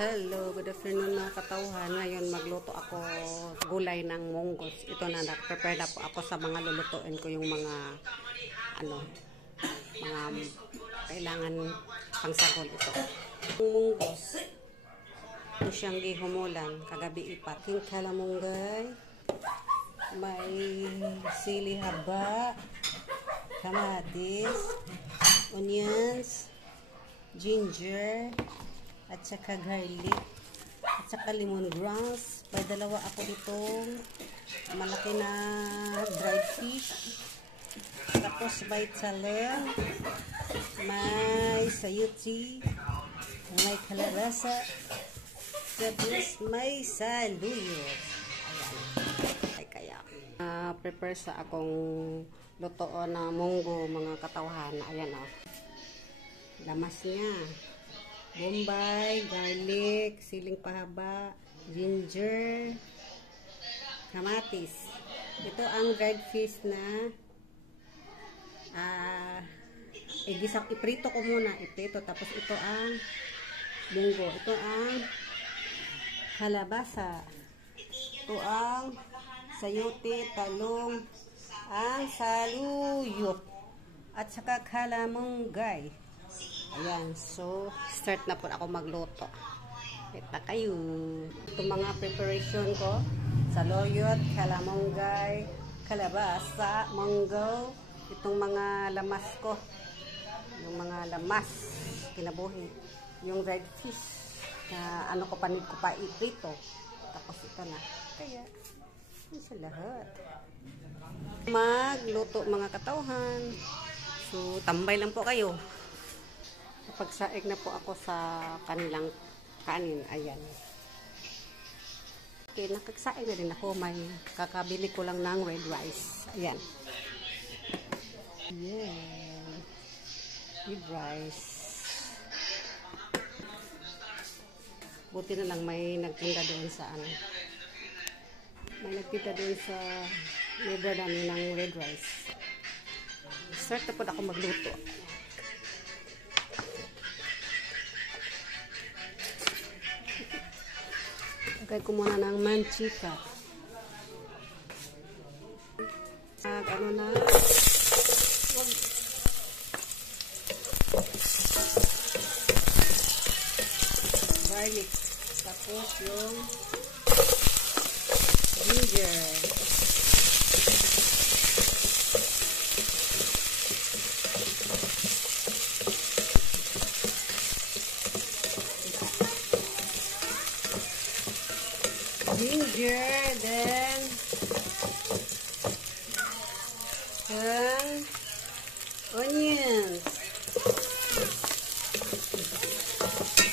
Hello, good afternoon mga katauhan. Ngayon magluto ako gulay ng munggos. Ito na, nag-prepare na po ako sa mga lulutuin ko, yung mga mga kailangan pangsagol ito. Yung munggos, ito siyang gihumulan, kagabi ipat. Yung kalamunggay, may sili haba, kamatis, onions, ginger, at saka garlic, at saka lemongrass. May dalawa ako ditong malaki na dried fish. Tapos may talong, may sayuti, may kalabasa, tapos may saluyot. Ayan. Ay kaya prepare sa akong lutoon na munggo mga katawhan. Ayan o. Lamas niya. Bombay, garlic, siling pahaba, ginger, kamatis. Ito ang dried fish na iprito ko muna. Iprito. Tapos ito ang munggo. Ito ang kalabasa. Ito ang sayote, talong, ang saluyot, at saka kalamunggay. Ayan, so start na po ako magluto. Kita kayo. Ito mga preparation ko: saluyot, kalamunggay, kalabasa, munggo. Itong mga lamas ko, yung mga lamas kinabuhi, yung red fish na ano ko panig ko pa iprito. Tapos ito na. Kaya yun sa lahat. Magluto mga katauhan. So tambay lang po kayo. Pagsaig na po ako sa kanilang kanin. Ayan. Okay, nakagsaig na din ako. May kakabili ko lang ng red rice. Ayan. Yeah. Red rice. Buti na lang may nagtinda doon sa ano. May nagtinda doon sa libre namin ng red rice. Start na po ako magluto. Lagay ko muna ng mantika. Ano na? Garlic. Tapos yung ginger. Ginger, then onions.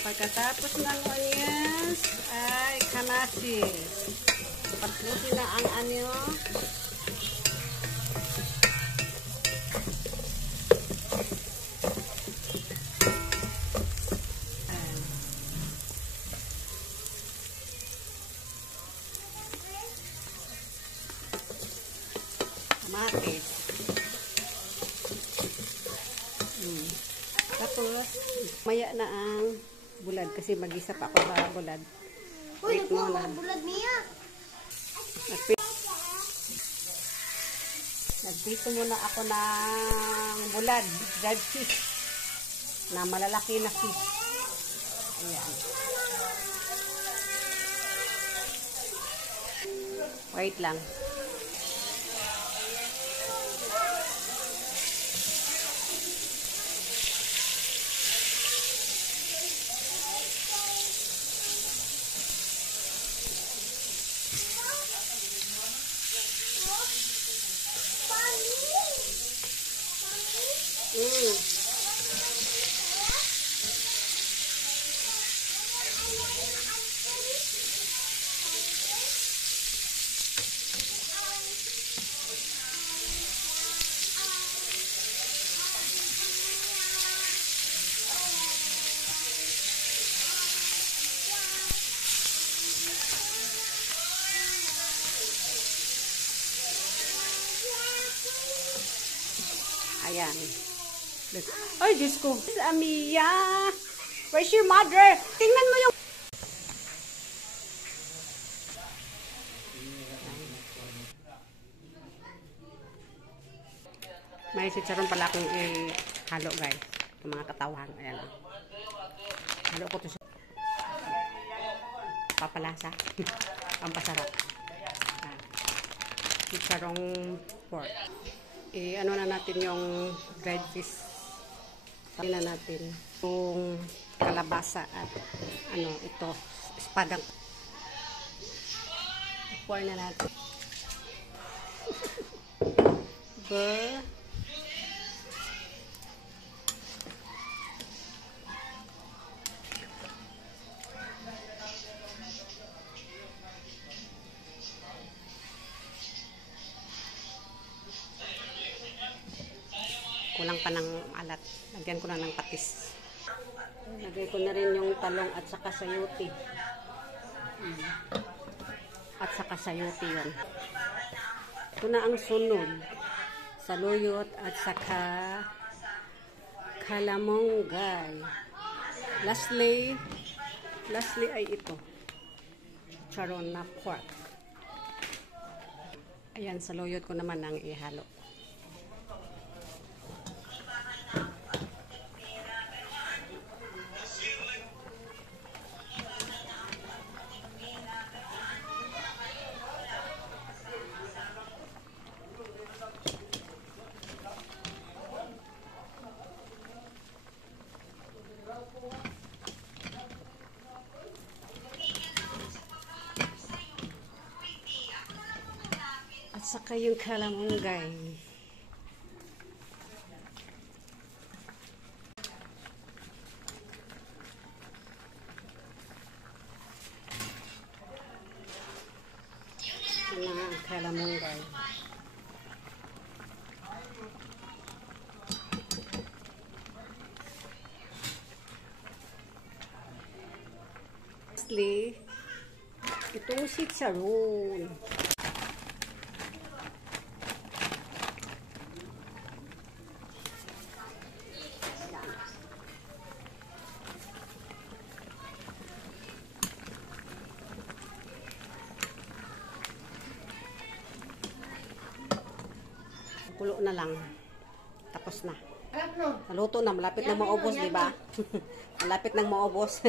Pagkatapos ng onions ay kamatis. Pagputi na ang ano. Kamatis. Tapos, maya na ang bulad kasi mag-isa pa ako sa bulad. Uy, nagkuha ko bulad niya. Nagpito muna ako ng bulad, dried fish, na malalaki na fish. Ayan. Wait lang. Ayan. Ay, Diyos ko. Amia! Where's your mother? Tingnan mo yung... May chicharon pala akong i-halo guys. Yung mga katawan. Ayan. Halo ko to sa papalasa. Pampasarap. Chicharong pork. Ano na natin yung dried fish. Tapos na natin yung kalabasa at ito, espadang. Pour na natin. Ba? Kulang pa ng alat. Lagyan ko na ng patis. Lagay ko na rin yung talong at saka sayote. At saka sayote yun. Ito na ang sunod. Saluyot at saka kalamonggay. Lastly ay ito. Charon na pork. Ayan, saluyot ko naman ang ihalo. At saka yung kalamonggay. Ito na ang kalamonggay. Lastly, itong chicharon. Kulo na lang. Tapos na. Naluto na. Malapit nang maubos, di ba? Malapit nang maubos.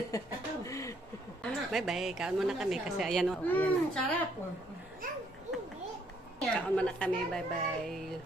Bye-bye. Kaon muna kami kasi ayan o. Ayan na. Sarap. Kaon muna kami. Bye-bye.